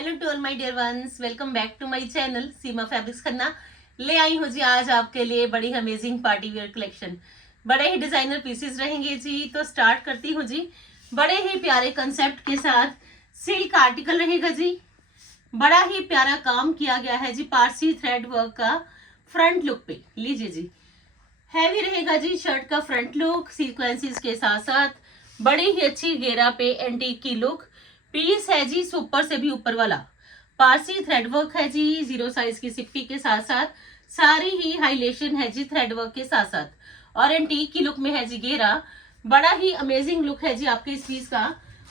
Hello to all my dear ones, welcome back to my channel Seema fabrics Khanna. ले आई हूँ जी आज आपके लिए बड़ी अमेजिंग पार्टी वेयर कलेक्शन। बड़े ही डिजाइनर पीसेस रहेंगे जी। तो स्टार्ट करती हूँ जी बड़े ही प्यारे कंसेप्ट के साथ। सिल्क आर्टिकल रहेगा जी। बड़ा ही प्यारा काम किया गया है जी पारसी थ्रेड वर्क का फ्रंट लुक पे। लीजिए जी, हैवी रहेगा जी शर्ट का फ्रंट लुक सीक्वेंसेस के साथ साथ। बड़ी ही अच्छी घेरा पे एंटीक की लुक। पीस है जी सुपर से भी ऊपर वाला। पारसी थ्रेड वर्क है जी, जीरो साइज की सिप्पी के साथ साथ सारी ही हाईलेशन है जी थ्रेड वर्क के साथ साथ। और एंटीक की लुक में है जी घेरा। बड़ा ही अमेजिंग लुक है जी आपके इस पीस का।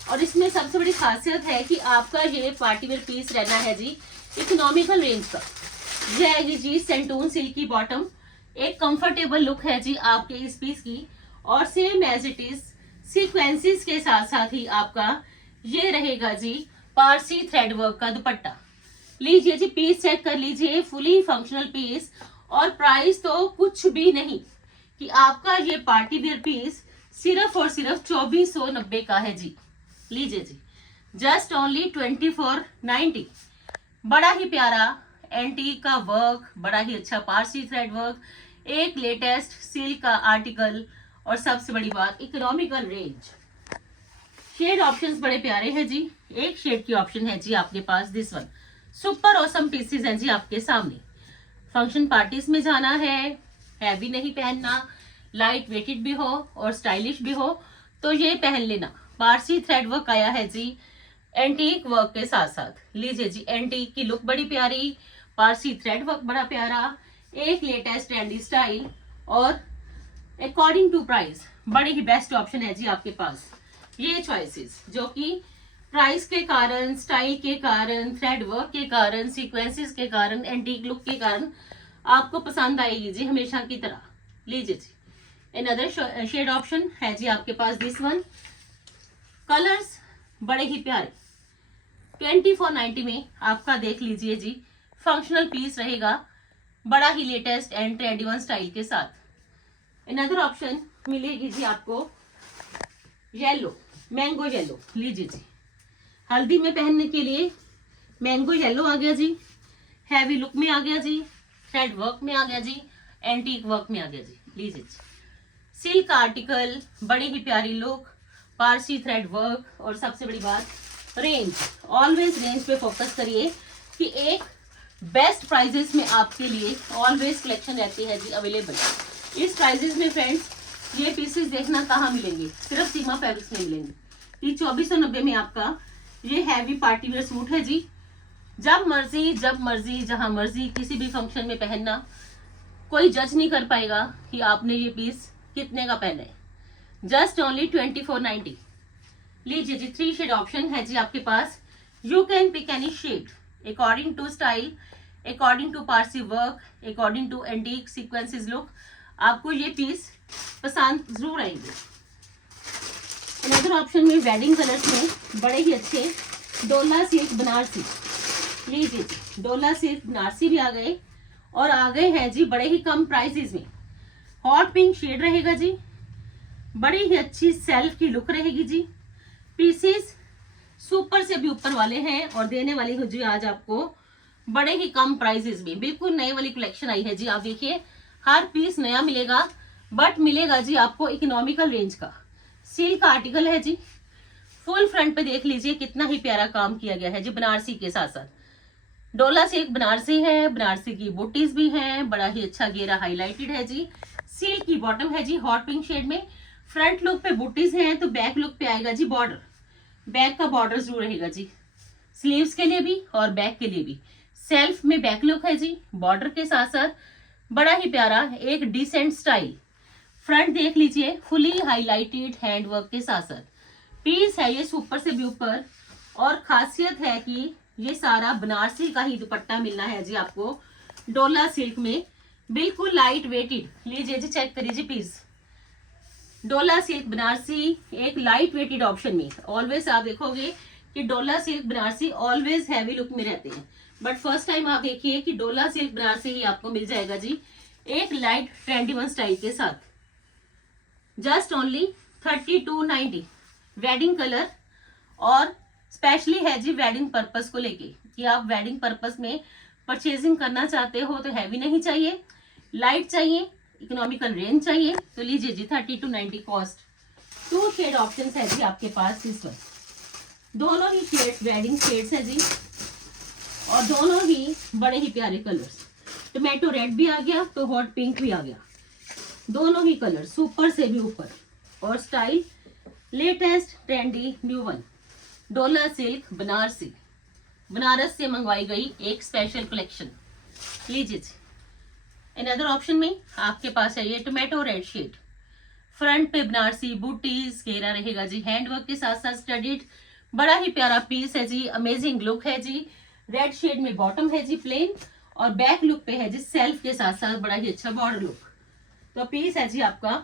और इसमें सबसे बड़ी खासियत है कि आपका ये पार्टी वेयर पीस रहना है जी इकोनॉमिकल रेंज का। यह है जी सेंटून सिल्क की बॉटम। एक कंफर्टेबल लुक है जी आपके इस पीस की। और same as it is sequences के साथ साथ ही आपका ये रहेगा जी पारसी थ्रेड वर्क का दुपट्टा। लीजिए जी, पीस चेक कर लीजिए, फुली फंक्शनल पीस। और प्राइस तो कुछ भी नहीं कि आपका ये पार्टी वेयर पीस सिर्फ और सिर्फ 2490 का है जी। लीजिए जी, जस्ट ओनली 2490। बड़ा ही प्यारा एंटीक का वर्क, बड़ा ही अच्छा पारसी थ्रेड वर्क, एक लेटेस्ट सिल्क का आर्टिकल और सबसे बड़ी बात इकोनॉमिकल रेंज। शेड ऑप्शंस बड़े प्यारे हैं जी। एक शेड की ऑप्शन है जी आपके पास this one. Super awesome pieces हैं जी आपके सामने। फंक्शन पार्टीज में जाना है, हैवी नहीं पहनना, लाइट वेटेड भी हो और स्टाइलिश भी हो तो ये पहन लेना। पारसी थ्रेड वर्क आया है जी एंटीक वर्क के साथ साथ। लीजिए जी, एंटीक की लुक बड़ी प्यारी, पारसी थ्रेड वर्क बड़ा प्यारा, एक लेटेस्ट ट्रेंडी स्टाइल और अकॉर्डिंग टू प्राइस बड़ी ही बेस्ट ऑप्शन है जी आपके पास। ये चॉइसेस जो कि प्राइस के कारण, स्टाइल के कारण, थ्रेड वर्क के कारण, सीक्वेंसेस के कारण, एंटीक लुक के कारण आपको पसंद आएगी जी हमेशा की तरह। लीजिए जी, अनदर शेड ऑप्शन है जी आपके पास दिस वन। कलर्स बड़े ही प्यारे 2490 में आपका देख लीजिए जी। फंक्शनल पीस रहेगा, बड़ा ही latest and trendy one style के साथ। अनदर ऑप्शन मिलेगी जी आपको येलो, मैंगो येलो। लीजिए जी, हल्दी में पहनने के लिए मैंगो येलो आ गया जी। हैवी लुक में आ गया जी, थ्रेड वर्क में आ गया जी, एंटीक वर्क में आ गया जी। लीजिए जी, सिल्क आर्टिकल, बड़ी ही प्यारी लुक, पारसी थ्रेड वर्क और सबसे बड़ी बात रेंज। ऑलवेज रेंज पे फोकस करिए कि एक बेस्ट प्राइजेस में आपके लिए ऑलवेज कलेक्शन रहती है जी अवेलेबल। इस प्राइजेस में फ्रेंड्स ये पीसेस देखना कहाँ मिलेंगे, सिर्फ सीमा फैब्रिक्स में मिलेंगे। ये 2490 में आपका ये हैवी पार्टी वेयर सूट है जी। जब मर्जी जहां मर्जी किसी भी फंक्शन में पहनना, कोई जज नहीं कर पाएगा कि आपने ये पीस कितने का पहना है। Just only 2490। लीजिए जी, 3 शेड ऑप्शन है जी आपके पास। You can pick any shade according to style, according to Parsi work, according to antique sequences look. आपको ये पीस पसंद जरूर आएंगे। अनदर ऑप्शन में वेडिंग कलर्स में बड़े ही अच्छे डोला सिल्क बनारसी। लीजिए, डोला सिल्क बनारसी भी आ गए और आ गए हैं जी बड़े ही कम प्राइसेस में। हॉट पिंक शेड रहेगा जी, बड़ी ही अच्छी सेल्फ की लुक रहेगी जी। पीसेस सुपर से भी ऊपर वाले हैं और देने वाली हूँ जी आज आपको बड़े ही कम प्राइसेस में। बिल्कुल नई वाली कलेक्शन आई है जी। आप देखिए, हर पीस नया मिलेगा बट मिलेगा जी आपको इकोनॉमिकल रेंज का। सिल्क आर्टिकल है जी। फुल फ्रंट पे देख लीजिए कितना ही प्यारा काम किया गया है जी बनारसी के साथ साथ। डोला सिल्क बनारसी है, बनारसी की बूटीज भी हैं, बड़ा ही अच्छा घेरा हाईलाइटेड है जी। सिल्क की बॉटम है जी हॉट पिंक शेड में। फ्रंट लुक पे बूटीज हैं तो बैक लुक पे आएगा जी बॉर्डर। बैक का बॉर्डर जरूर रहेगा जी, स्लीव्स के लिए भी और बैक के लिए भी। सेल्फ में बैक लुक है जी, बॉर्डर के साथ साथ बड़ा ही प्यारा एक डिसेंट स्टाइल। फ्रंट देख लीजिए, फुली हाईलाइटेड हैंड वर्क के साथ साथ पीस है ये सुपर से भी ऊपर। और खासियत है कि ये सारा बनारसी का ही दुपट्टा मिलना है जी आपको डोला सिल्क में, बिल्कुल लाइट वेटेड। लीजिए जी, चेक करिए जी पीस। डोला सिल्क बनारसी एक लाइट वेटेड ऑप्शन में। ऑलवेज आप देखोगे कि डोला silk Banarasi always heavy look में रहते हैं, बट फर्स्ट टाइम आप देखिए कि डोला सिल्क बनारसी ही आपको मिल जाएगा जी एक लाइट ट्रेंडी वन स्टाइल के साथ। जस्ट ओनली 3290 वेडिंग कलर और स्पेशली है जी वेडिंग पर्पस को लेके, कि आप वेडिंग पर्पस में परचेजिंग करना चाहते हो तो हैवी नहीं चाहिए, लाइट चाहिए, इकोनॉमिकल रेंज चाहिए, तो लीजिए जी 30 to 90 कॉस्ट। 2 शेड ऑप्शन है जी आपके पास इस वक्त। दोनों ही शेड्स वेडिंग शेड्स है जी, और दोनों ही बड़े ही प्यारे कलर्स। टोमेटो रेड भी आ गया तो हॉट पिंक भी आ गया, दोनों ही कलर सुपर से भी ऊपर, और style latest trendy new one. डोला सिल्क बनारसी, बनारस से मंगवाई गई एक स्पेशल कलेक्शन। लीजिए जी। अनदर ऑप्शन में आपके पास है ये टोमेटो रेड शेड, फ्रंट पे बनारसी बूटीज घेरा रहेगा जी, हैंडवर्क के साथ साथ स्टडीड, बड़ा ही प्यारा पीस है जी, अमेजिंग लुक है जी। रेड शेड में बॉटम है जी प्लेन, और बैक लुक पे है जी सेल्फ के साथ साथ बड़ा ही अच्छा बॉर्डर लुक। तो पीस है जी आपका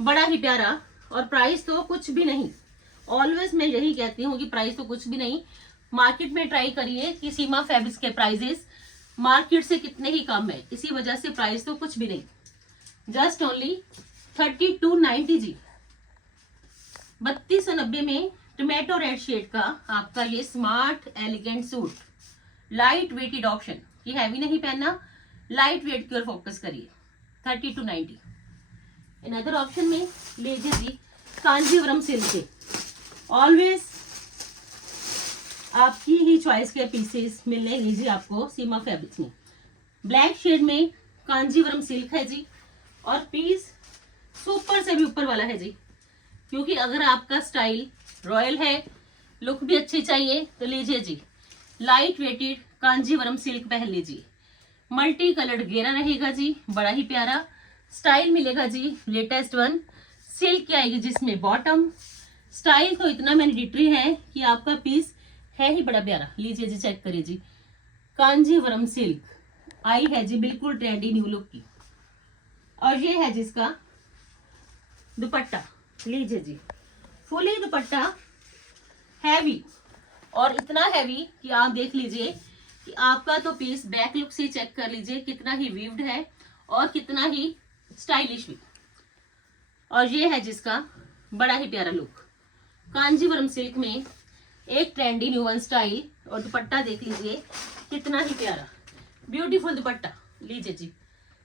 बड़ा ही प्यारा, और प्राइस तो कुछ भी नहीं। ऑलवेज मैं यही कहती हूँ कि प्राइस तो कुछ भी नहीं। मार्केट में ट्राई करिए कि सीमा फैब्रिक्स के प्राइजेस मार्केट से कितने ही कम है, इसी वजह से प्राइस तो कुछ भी नहीं। जस्ट ओनली 3290 जी, 3290 में टोमेटो रेड शेड का आपका ये smart elegant suit, light weighted option, ये हैवी नहीं पहनना, लाइट वेट की ओर फोकस करिए। 3290। अनदर ऑप्शन में लीजिए जी कांजीवरम सिल्क के, ऑलवेज आपकी ही चॉइस के पीसेस मिलने लीजिए आपको सीमा फैब्रिक्स में। ब्लैक शेड में कांजीवरम सिल्क है जी, और पीस सुपर से भी ऊपर वाला है जी, क्योंकि अगर आपका स्टाइल रॉयल है, लुक भी अच्छी चाहिए, तो लीजिए जी लाइट वेटेड कांजीवरम सिल्क पहन लीजिए। मल्टी कलर्ड घेरा रहेगा जी, बड़ा ही प्यारा स्टाइल मिलेगा जी, लेटेस्ट वन। सिल्क की आएगी जिसमें बॉटम, स्टाइल तो इतना मैंडेटरी है कि आपका पीस है ही बड़ा प्यारा। लीजिए जी, चेक करिए जी, कांजीवरम सिल्क आई है जी बिल्कुल ट्रेंडी न्यू लुक की। और ये है जिसका दुपट्टा, लीजिए जी फुली दुपट्टा हैवी, और इतना हैवी कि आप देख लीजिए कि आपका तो पीस बैक लुक से चेक कर लीजिए कितना ही वीव्ड है और कितना ही स्टाइलिश भी। और ये है जिसका बड़ा ही प्यारा लुक, कांजीवरम सिल्क में एक ट्रेंडी न्यू वन स्टाइल, और दुपट्टा देख लीजिए कितना ही प्यारा ब्यूटीफुल दुपट्टा। लीजिए जी,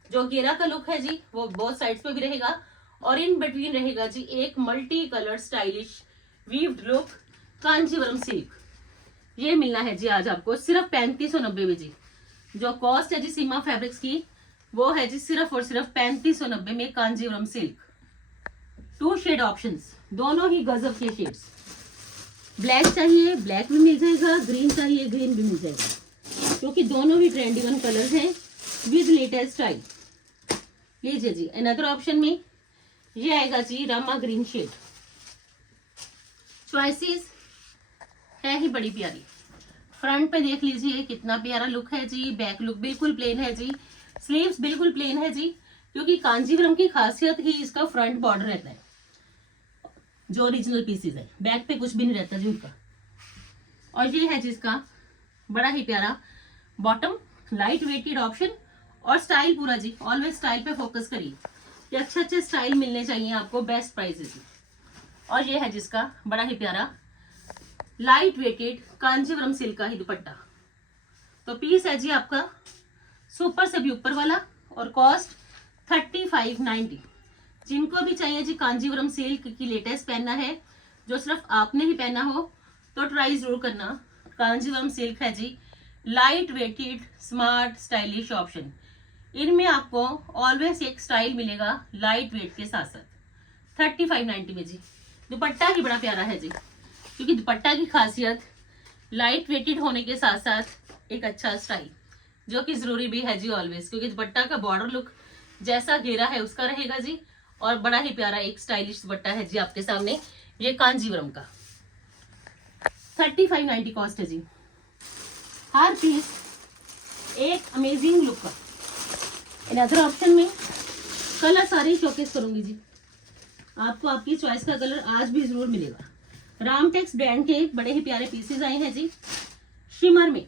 जो घेरा का लुक है जी वो बोथ साइड्स पे भी रहेगा, और इन बिटवीन रहेगा जी एक multi colour stylish weaved look Kanjeevaram silk. ये मिलना है जी आज आपको सिर्फ 3590 में जी। जो कॉस्ट है जी सीमा फैब्रिक्स की वो है जी सिर्फ और सिर्फ 3590 में कांजीवरम सिल्क। 2 शेड ऑप्शंस, दोनों ही गजब के शेड्स। ब्लैक चाहिए ब्लैक भी मिल जाएगा, ग्रीन चाहिए ग्रीन भी मिल जाएगा, क्योंकि दोनों ही ट्रेंडी वन कलर हैं विद लेटेस्ट स्टाइल। लीजिए जी, अनदर ऑप्शन में ये आएगा जी रामा ग्रीन शेड। चॉइसेस है ही बड़ी प्यारी। फ्रंट पे देख लीजिए कितना प्यारा लुक है जी, बैक लुक बिल्कुल प्लेन है जी, स्लीव्स बिल्कुल प्लेन है जी, क्योंकि कांजीवरम की खासियत ही इसका फ्रंट बॉर्डर रहता है जो ओरिजिनल पीसेस है, बैक पे कुछ भी नहीं रहता जी उनका। और ये है जिसका बड़ा ही प्यारा बॉटम, लाइट वेटेड ऑप्शन, और स्टाइल पूरा जी ऑलवेज स्टाइल पे फोकस करिए कि अच्छे अच्छे स्टाइल मिलने चाहिए आपको बेस्ट प्राइसेस में। और ये है जिसका बड़ा ही प्यारा लाइट वेटेड कांजीवरम सिल्क का ही दुपट्टा। तो पीस है जी आपका सुपर से भी ऊपर वाला, और कॉस्ट 3590। जिनको भी चाहिए जी कांजीवरम सिल्क की लेटेस्ट पहनना है, जो सिर्फ आपने ही पहना हो, तो ट्राई जरूर करना। कांजीवरम सिल्क है जी light weighted smart stylish option. इनमें आपको ऑलवेज एक स्टाइल मिलेगा लाइट वेट के साथ साथ। 3590 में जी। दुपट्टा ही बड़ा प्यारा है जी, क्योंकि दुपट्टा की खासियत लाइट वेटेड होने के साथ साथ एक अच्छा स्टाइल, जो कि जरूरी भी है जी ऑलवेज, क्योंकि दुपट्टा का बॉर्डर लुक जैसा घेरा है उसका रहेगा जी, और बड़ा ही प्यारा एक स्टाइलिश दुपट्टा है जी आपके सामने ये कांजीवरम का। 3590 कॉस्ट है जी। हर पीस एक अमेजिंग लुक का। अनदर ऑप्शन में कलर सारे शोकेस करूंगी जी, आपको आपकी चॉइस का कलर आज भी जरूर मिलेगा। रामटेक्स ब्रांड के बड़े ही प्यारे पीसेस आए हैं जी शिमर में,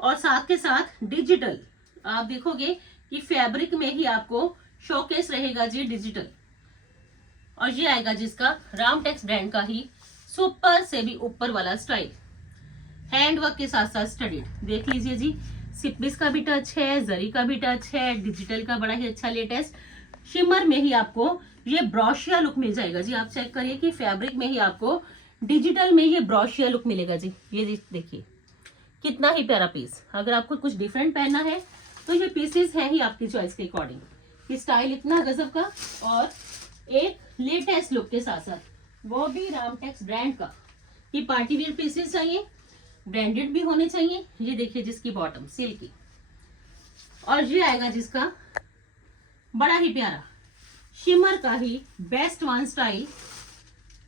और साथ के साथ डिजिटल। आप देखोगे कि फैब्रिक में ही आपको शोकेस रहेगा जी डिजिटल। और ये आएगा जिसका रामटेक्स ब्रांड का ही सुपर से भी ऊपर वाला स्टाइल, हैंड वर्क के साथ साथ स्टडीड। देख लीजिए जी, सिप्रिस का भी टच है, जरी का भी टच है, डिजिटल का बड़ा ही अच्छा लेटेस्ट शिमर में ही आपको ये ब्रोशिया लुक मिल जाएगा जी। आप चेक करिए कि फैब्रिक में ही आपको डिजिटल में ये ब्रोशिया लुक मिलेगा जी। ये देखिए कितना ही प्यारा पीस। अगर आपको कुछ डिफरेंट पहनना है तो ये पीसेस हैं ही आपकी चॉइस के अकॉर्डिंग। ये स्टाइल इतना गजब का और एक लेटेस्ट लुक के साथ साथ, वो भी रामटेक्स ब्रांड का। ये पार्टी वेयर पीसेस चाहिए, ब्रांडेड भी होने चाहिए। ये देखिए जिसकी बॉटम सिल्की, और ये आएगा जिसका बड़ा ही प्यारा शिमर का ही बेस्ट वन स्टाइल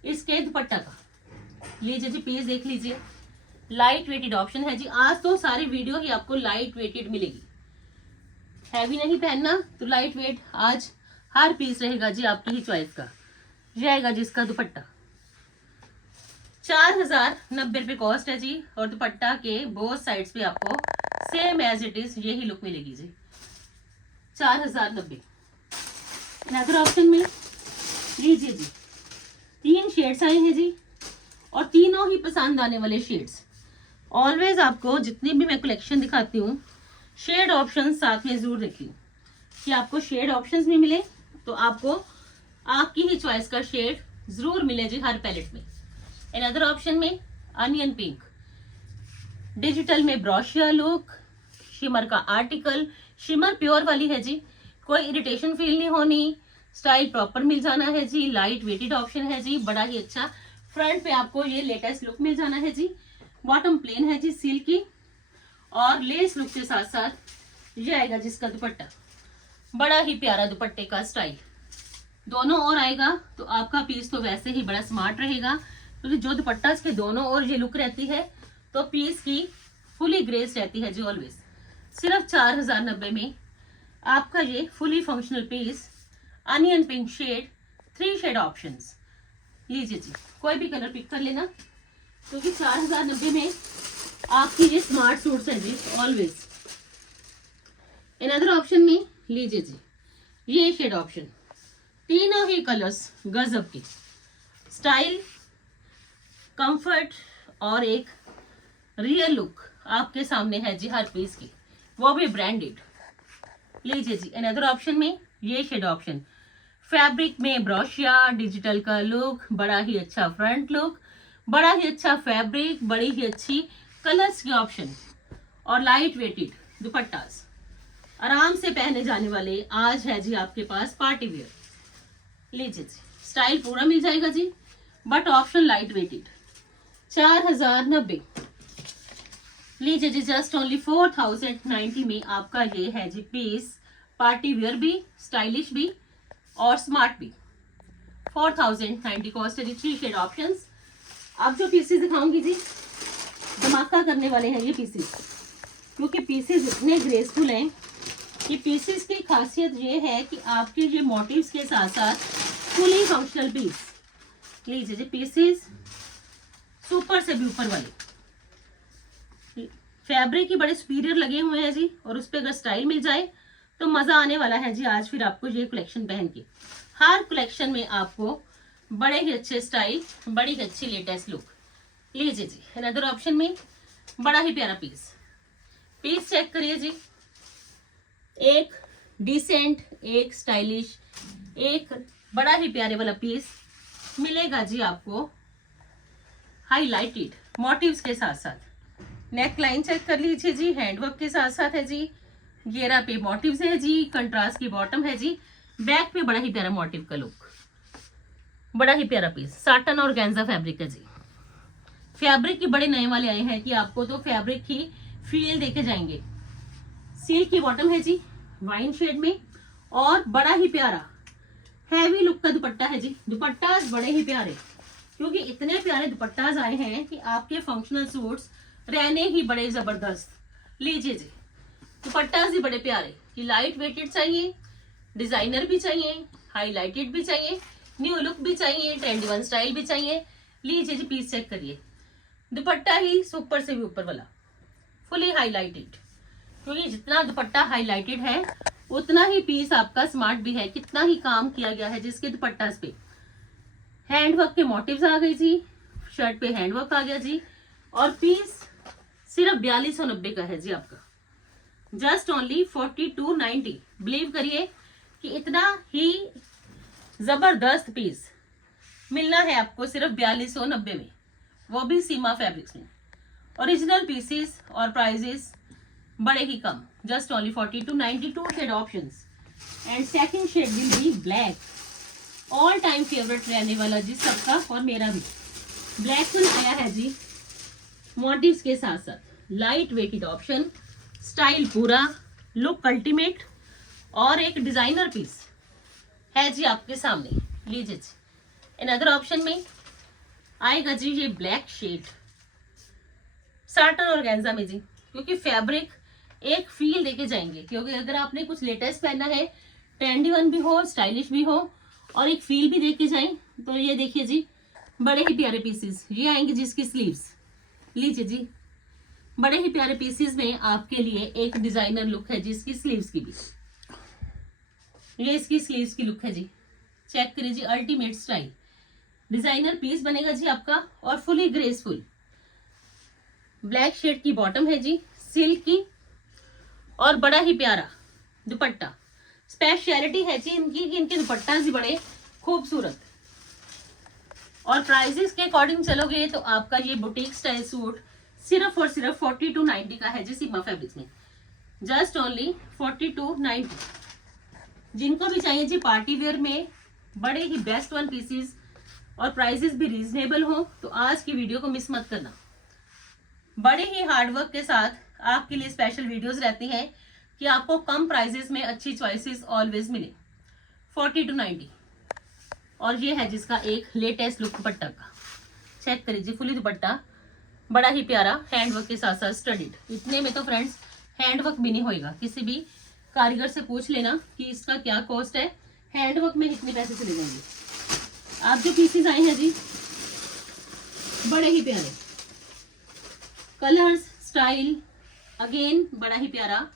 इसके दुपट्टा का। लीजिए जी पीस देख लीजिए, लाइट वेटेड ऑप्शन है जी। आज तो सारी वीडियो ही आपको लाइट वेटेड मिलेगी, हैवी नहीं पहनना तो लाइट वेट आज हर पीस रहेगा जी आपकी ही चॉइस का। ये आएगा जिसका दुपट्टा 4090 रुपये कॉस्ट है जी, और दुपट्टा के बोथ साइड्स पे आपको सेम एज इट इज यही लुक मिलेगी जी 4090। अदर ऑप्शन में लीजिए जी 3 शेड्स आए हैं जी, और तीनों ही पसंद आने वाले शेड्स। ऑलवेज आपको जितनी भी मैं कलेक्शन दिखाती हूँ शेड ऑप्शन साथ में जरूर रखिए कि आपको शेड ऑप्शंस भी मिले, तो आपको आपकी ही चॉइस का शेड जरूर मिले जी हर पैलेट में। अनदर ऑप्शन में अनियन पिंक, डिजिटल में ब्रोशिया लुक, शिमर का आर्टिकल, शिमर प्योर वाली है जी, कोई इरिटेशन फील नहीं होनी, स्टाइल प्रॉपर मिल जाना है जी, लाइट वेटेड ऑप्शन है जी, बड़ा ही अच्छा। फ्रंट पे आपको ये लेटेस्ट लुक मिल जाना है जी, बॉटम प्लेन है जी सिल्की, और लेस लुक के साथ साथ ये आएगा जिसका दुपट्टा बड़ा ही प्यारा दुपट्टे का स्टाइल। दोनों ओर आएगा तो आपका पीस तो वैसे ही बड़ा स्मार्ट रहेगा, क्योंकि जो दुपट्टा इसके दोनों ओर ये लुक रहती है तो पीस की फुली ग्रेस रहती है जी ऑलवेज। सिर्फ 4090 में आपका ये fully functional piece, onion pink shade, 3 shade options. लीजिए जी कोई भी कलर पिक कर लेना, क्योंकि 4090 में आपकी ये स्मार्ट सूट्स है जी ऑलवेज। अनदर ऑप्शन में लीजिए जी ये शेड ऑप्शन, तीनों ही कलर्स गजब की, स्टाइल, कंफर्ट और एक रियल लुक आपके सामने है जी हर पीस की, वो भी ब्रांडेड। लीजिए जी अनदर ऑप्शन में ये शेड ऑप्शन, फैब्रिक में ब्रोशिया, डिजिटल का लुक, बड़ा ही अच्छा फ्रंट लुक, बड़ा ही अच्छा फैब्रिक, बड़ी ही अच्छी कलर्स की ऑप्शन, और लाइट वेटेड दुपट्टास आराम से पहने जाने वाले आज है जी आपके पास पार्टी वेयर। लीजिए जी स्टाइल पूरा मिल जाएगा जी, बट ऑप्शन लाइट वेटेड 4090। लीजिए जी जस्ट ओनली 4090 में आपका ये है जी पीस, पार्टी वेयर भी, स्टाइलिश भी और स्मार्ट भी। 4090 कॉस्ट है जी, 3 शेड ऑप्शंस। अब जो पीसेस दिखाऊंगी जी धमाका करने वाले हैं ये पीसेस, क्योंकि पीसेस इतने ग्रेसफुल हैं कि पीसेस की खासियत ये है कि आपके ये मोटिव्स के साथ साथ फुली फंक्शनल पीस। लीजिए जी पीसेस सुपर से भी ऊपर वाले, फैब्रिक ही बड़े सुपीरियर लगे हुए हैं जी, और उस पर अगर स्टाइल मिल जाए तो मजा आने वाला है जी आज फिर आपको ये कलेक्शन पहन के। हर कलेक्शन में आपको बड़े ही अच्छे स्टाइल, बड़ी ही अच्छी लेटेस्ट लुक। लीजिए जी अनदर ऑप्शन में बड़ा ही प्यारा पीस, पीस चेक करिए जी, एक डिसेंट, एक स्टाइलिश, एक बड़ा ही प्यारे वाला पीस मिलेगा जी आपको हाईलाइटेड मोटिव्स के साथ साथ। नेक लाइन चेक कर लीजिए जी, हैंडवर्क के साथ साथ है जी, घेरा पे मोटिव्स है जी, कंट्रास्ट की बॉटम है जी, बैक पे बड़ा ही प्यारा मोटिव का लुक, बड़ा ही प्यारा पीस, साटन और गेंजा फैब्रिक है जी। फैब्रिक के बड़े नए वाले आए हैं कि आपको तो फैब्रिक ही फील देके जाएंगे। सिल्क की बॉटम है जी वाइन शेड में, और बड़ा ही प्यारा हैवी लुक का दुपट्टा है जी। दुपट्टास बड़े ही प्यारे, क्योंकि इतने प्यारे दुपट्टास आए हैं कि आपके फंक्शनल सूट्स रहने ही बड़े जबरदस्त। लीजिए जी दुपट्टास ही बड़े प्यारे कि लाइट वेटेड चाहिए, डिजाइनर भी चाहिए, हाईलाइटेड भी चाहिए, न्यू लुक भी चाहिए, ट्रेंडी वन स्टाइल भी चाहिए। लीजिए जी पीस चेक करिए, दुपट्टा ही सुपर से भी ऊपर वाला, फुली हाईलाइटेड, क्योंकि जितना दुपट्टा हाईलाइटेड है उतना ही पीस आपका स्मार्ट भी है। कितना ही काम किया गया है जिसके दुपट्टा पे हैंड वर्क के मोटिव्स आ गई जी, शर्ट पे हैंडवर्क आ गया जी। और पीस सिर्फ 4290 का है जी आपका, जस्ट ओनली 4290। बिलीव करिए कि इतना ही जबरदस्त पीस मिलना है आपको सिर्फ 4290 में, वो भी सीमा फैब्रिक्स में। ओरिजिनल पीसेस और प्राइजेस बड़े ही कम, just only 4290। 2 shade options and second shade will be black, all time favourite रहने वाला जी सबका और मेरा भी। ब्लैक वन आया है जी मोटिव्स के साथ साथ, लाइट वेटेड ऑप्शन, स्टाइल पूरा, लुक अल्टीमेट और एक डिजाइनर पीस है जी आपके सामने। लीजिए जी। अनदर ऑप्शन में आएगा जी ये ब्लैक शेड साटन ऑर्गेन्जा में जी, क्योंकि फैब्रिक एक फील देके जाएंगे, क्योंकि अगर आपने कुछ लेटेस्ट पहनना है, ट्रेंडी वन भी हो, स्टाइलिश भी हो और एक फील भी देके जाए, तो ये देखिए जी बड़े ही प्यारे पीसेस ये आएंगे जिसकी स्लीव्स। लीजिए जी, बड़े ही प्यारे पीसेस में आपके लिए एक डिजाइनर लुक है जिसकी स्लीव्स की भी, ये इसकी स्लीव्स की लुक है जी। चेक करिए जी, अल्टीमेट स्टाइल डिजाइनर पीस बनेगा जी आपका और फुली ग्रेसफुल। ब्लैक शेड की बॉटम है जी सिल्क की और बड़ा ही प्यारा दुपट्टा। स्पेशलिटी है जी इनकी कि इनके दुपट्टा जी बड़े खूबसूरत। और प्राइजेस के अकॉर्डिंग चलोगे तो आपका ये बुटीक स्टाइल सूट सिर्फ और सिर्फ 4290 का है जी सीमा फैब्रिक्स में, जस्ट ओनली 4290। जिनको भी चाहिए जी पार्टी वेयर में बड़े ही बेस्ट वन पीसेस और प्राइजेस भी रीजनेबल हो, तो आज की वीडियो को मिस मत करना। बड़े ही हार्डवर्क के साथ आपके लिए स्पेशल वीडियोस रहती हैं कि आपको कम प्राइजेस में अच्छी चॉइसेस ऑलवेज मिले। 4290 और ये है जिसका एक लेटेस्ट लुक दुपट्टा का। चेक करिए जी, फुली दुपट्टा बड़ा ही प्यारा हैंडवर्क के साथ साथ स्टडीड। इतने में तो फ्रेंड्स हैंडवर्क भी नहीं होएगा, किसी भी कारीगर से पूछ लेना कि इसका क्या कॉस्ट है, हैंडवर्क में कितने पैसे चले जाएंगे। आप जो पीसेस आए हैं जी बड़े ही प्यारे, कलर्स स्टाइल अगेन बड़ा ही प्यारा,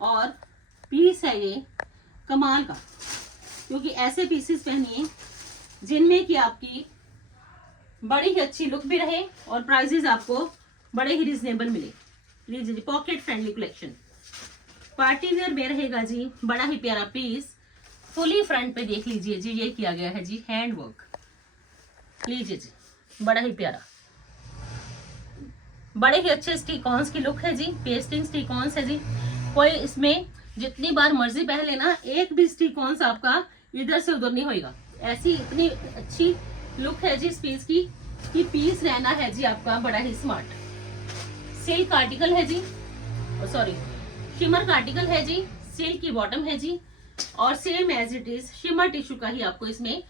और पीस है ये कमाल का, क्योंकि ऐसे पीसेस पहनिए जिनमें कि आपकी बड़ी ही अच्छी लुक भी रहे और प्राइजेस आपको बड़े ही रिजनेबल मिले। लीजिए जी, pocket friendly collection party wear में रहेगा जी बड़ा ही प्यारा पीस। फुली फ्रंट पे देख लीजिए जी, ये किया गया है जी हैंड वर्क। लीजिए जी, बड़ा ही प्यारा, बड़े ही अच्छे स्टिकॉन्स की लुक है जी, पेस्टिंग स्टिकॉन्स है जी। कोई इसमें जितनी बार मर्जी पहन लेना, एक भी स्टिकॉन्स आपका इधर से उधर नहीं होएगा। ऐसी इतनी अच्छी लुक है जी इस पीस की कि पीस रहना है जी आपका बड़ा ही स्मार्ट। सिल्क आर्टिकल है जी, सॉरी शिमर आर्टिकल है जी, सिल्क की बॉटम है जी, और same as it is shimmer tissue का ही आपको इसमें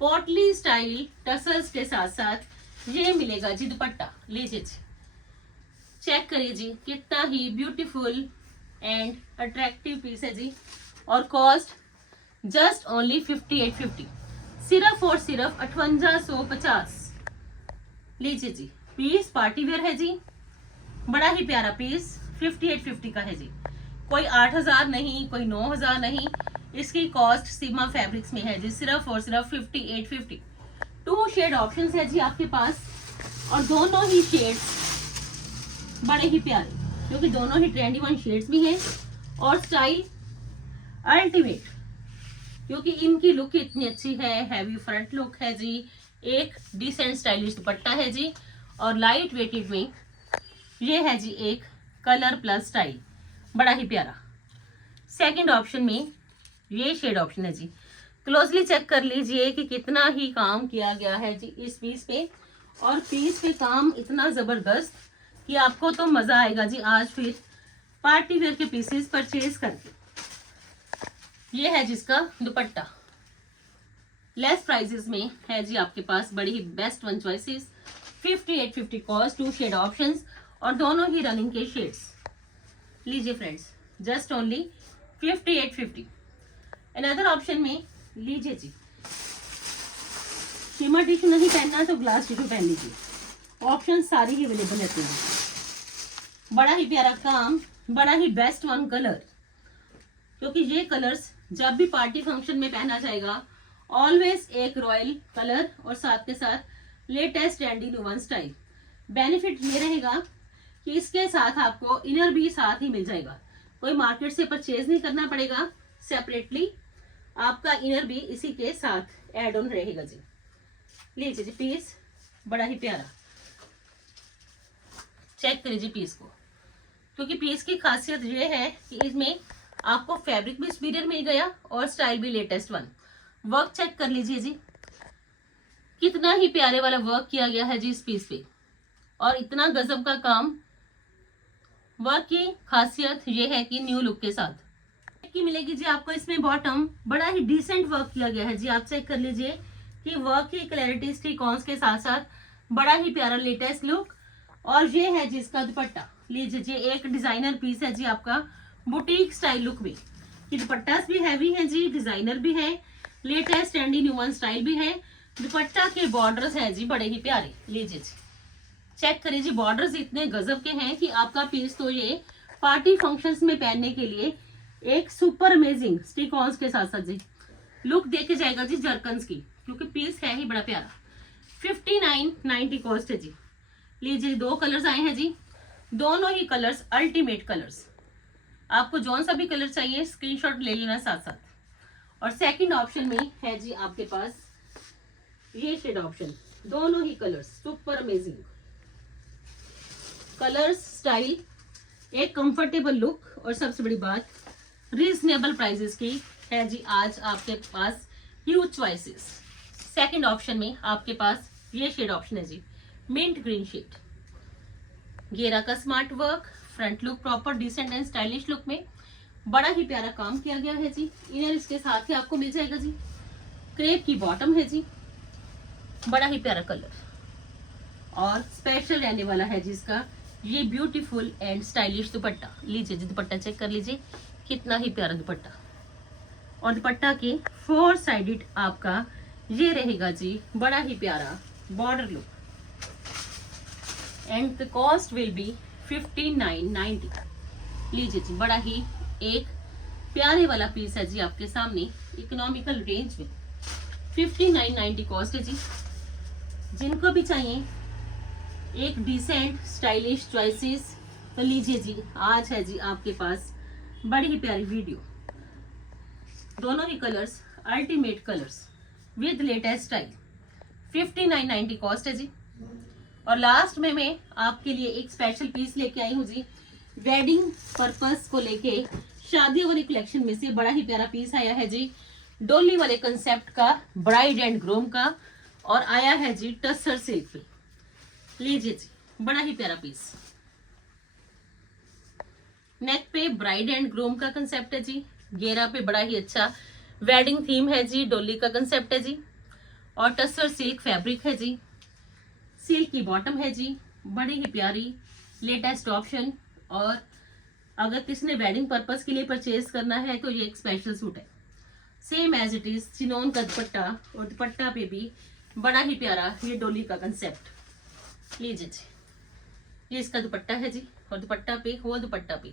पोटली स्टाइल टसल्स के साथ साथ ये मिलेगा जी दुपट्टा। लीजिए जी, चेक करिए जी, कितना ही ब्यूटीफुल एंड अट्रैक्टिव पीस है जी। और कॉस्ट जस्ट ओनली 5850, सिर्फ और सिर्फ 5850। लीजिए जी, पीस पार्टी वेयर है जी, बड़ा ही प्यारा पीस 5850 का है जी। कोई 8000 नहीं, कोई 9000 नहीं, इसकी कॉस्ट सीमा फैब्रिक्स में है जी सिर्फ और सिर्फ 5850। 2 शेड ऑप्शंस है जी आपके पास, और दोनों ही शेड्स बड़े ही प्यारे, क्योंकि दोनों ही ट्रेंडी वन शेड्स भी हैं और स्टाइल अल्टीमेट, क्योंकि इनकी लुक इतनी अच्छी है। हैवी फ्रंट लुक है जी, एक डिसेंट स्टाइलिश दुपट्टा है जी, और लाइट वेटेड में ये है जी एक कलर प्लस स्टाइल बड़ा ही प्यारा। सेकंड ऑप्शन में ये शेड ऑप्शन है जी, क्लोजली चेक कर लीजिए कि कितना ही काम किया गया है जी इस पीस पे, और पीस पे काम इतना जबरदस्त कि आपको तो मजा आएगा जी आज फिर पार्टी वेयर के पीसेस परचेज करके। ये है जिसका दुपट्टा, लेस प्राइसेस में है जी आपके पास बड़ी ही best one choices. 5850 cost, 2 shade options और दोनों ही रनिंग के शेड्स। लीजिए friends, just only 5850। Another option में लीजिए जी, शिमर टिश्यू नहीं पहनना तो ग्लास टिश्यू पहन लीजिए, ऑप्शन सारी ही अवेलेबल रहते हैं। बड़ा ही प्यारा काम, बड़ा ही बेस्ट वन कलर, क्योंकि ये कलर्स जब भी पार्टी फंक्शन में पहना जाएगा ऑलवेज एक रॉयल कलर और साथ के साथ latest trendy new style. Benefit ये रहेगा कि इसके साथ आपको इनर भी साथ ही मिल जाएगा, कोई मार्केट से परचेज नहीं करना पड़ेगा, सेपरेटली आपका इनर भी इसी के साथ एड ऑन रहेगा जी। लीजिए जी पीस, बड़ा ही प्यारा, चेक करिए जी पीस को, क्योंकि पीस की खासियत ये है कि इसमें आपको फैब्रिक भी सुपीरियर मिल गया और स्टाइल भी लेटेस्ट वन। वर्क चेक कर लीजिए जी, कितना ही प्यारे वाला वर्क किया गया है जी इस पीस पे, और इतना गजब का काम। वर्क की खासियत ये है कि न्यू लुक के साथ की मिलेगी जी आपको। इसमें बॉटम बड़ा ही डिसेंट वर्क किया गया है जी, आप चेक कर लीजिए कि वर्क की क्लैरिटी स्टिक-ऑन्स के साथ साथ बड़ा ही प्यारा लेटेस्ट लुक। और ये है जी इसका दुपट्टा, लीजिए जी एक डिजाइनर पीस है जी आपका, बुटीक स्टाइल लुक में। कि दुपट्टा भी हैवी है जी, डिजाइनर भी है, latest trendy new one style भी है। दुपट्टा के बॉर्डर्स हैं जी बड़े ही प्यारे, लीजिए जी चेक करिए जी, बॉर्डर्स इतने गजब के हैं कि आपका पीस तो ये पार्टी फंक्शंस में पहनने के लिए एक सुपर अमेजिंग स्टिक ऑन्स के साथ साथ जी लुक देके जाएगा जी जरकन्स की, क्योंकि पीस है ही बड़ा प्यारा। 59.90 कॉस्ट है जी। लीजिए दो कलर्स आए हैं जी, दोनों ही कलर्स अल्टीमेट कलर्स, आपको जौन सा भी कलर चाहिए स्क्रीनशॉट ले लेना साथ साथ। और सेकंड ऑप्शन में है जी आपके पास ये शेड ऑप्शन, दोनों ही colours super amazing colours, style, एक कंफर्टेबल लुक, और सबसे बड़ी बात रीजनेबल प्राइसेस की है जी आज आपके पास ह्यूज चॉइसेस। सेकंड ऑप्शन में आपके पास ये शेड ऑप्शन है जी, मिंट ग्रीन शेड, घेरा का smart work, front look proper decent and stylish look में बड़ा ही प्यारा काम किया गया है जी। इनर इसके साथ ही आपको मिल जाएगा जी, क्रेप की बॉटम है जी, बड़ा ही प्यारा कलर, और स्पेशल रहने वाला है जी इसका ये ब्यूटीफुल एंड स्टाइलिश दुपट्टा। लीजिए जी दुपट्टा चेक कर लीजिए, कितना ही प्यारा दुपट्टा, और दुपट्टा के 4 साइडेड आपका ये रहेगा जी बड़ा ही प्यारा border look, and the cost will be 59.90। लीजिए जी बड़ा ही एक प्यारे वाला पीस है जी आपके सामने इकोनॉमिकल रेंज में, 59.90 कॉस्ट है जी। जिनको भी चाहिए एक डिसेंट स्टाइलिश चॉइसेस तो लीजिए जी, आज है जी आपके पास बड़ी ही प्यारी वीडियो, दोनों ही colours ultimate colours with latest style, 59.90 cost है जी। और लास्ट में मैं आपके लिए एक स्पेशल पीस लेके आई हूँ जी, वेडिंग पर्पस को लेके शादियों वाली कलेक्शन में से बड़ा ही प्यारा पीस आया है जी, डोली वाले कंसेप्ट का, ब्राइड एंड ग्रूम का, और आया है जी टसर सिल्क पे। लीजिए जी बड़ा ही प्यारा पीस, नेक पे ब्राइड एंड ग्रूम का कंसेप्ट है जी, घेरा पे बड़ा ही अच्छा वेडिंग थीम है जी, डोली का कंसेप्ट है जी, और टसर सिल्क फैब्रिक है जी, सिल्क की बॉटम है जी, बड़ी ही प्यारी लेटेस्ट ऑप्शन। और अगर किसी ने वेडिंग पर्पस के लिए परचेज करना है तो ये एक स्पेशल सूट है, same as it is chinon का दुपट्टा, और दुपट्टा पे भी बड़ा ही प्यारा ये डोली का कंसेप्ट। लीजिए जी ये इसका दुपट्टा है जी, और दुपट्टा पे होल दुपट्टा पे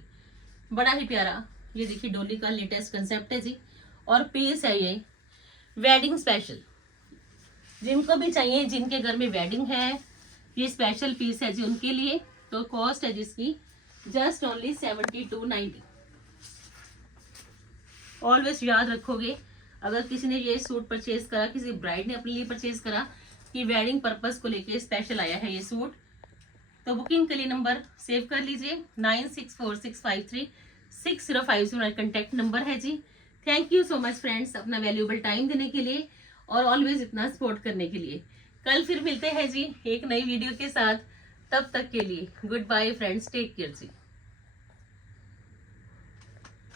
बड़ा ही प्यारा ये देखिए डोली का लेटेस्ट कंसेप्ट है जी, और पीस है ये वेडिंग स्पेशल। जिनको भी चाहिए, जिनके घर में वेडिंग है, ये स्पेशल पीस है जी उनके लिए। तो कॉस्ट है जिसकी जस्ट ओनली 72.90। ऑलवेज याद रखोगे, अगर किसी ने ये सूट परचेज करा, किसी ब्राइड ने अपने लिए परचेज करा कि वेडिंग पर्पस को लेके स्पेशल आया है ये सूट, तो बुकिंग के लिए नंबर सेव कर लीजिए 9646536050 कॉन्टेक्ट नंबर है जी। Thank you so much friends अपना वैल्यूएबल टाइम देने के लिए और ऑलवेज इतना सपोर्ट करने के लिए। कल फिर मिलते हैं जी एक नई वीडियो के साथ, तब तक के लिए good bye friends, take care जी।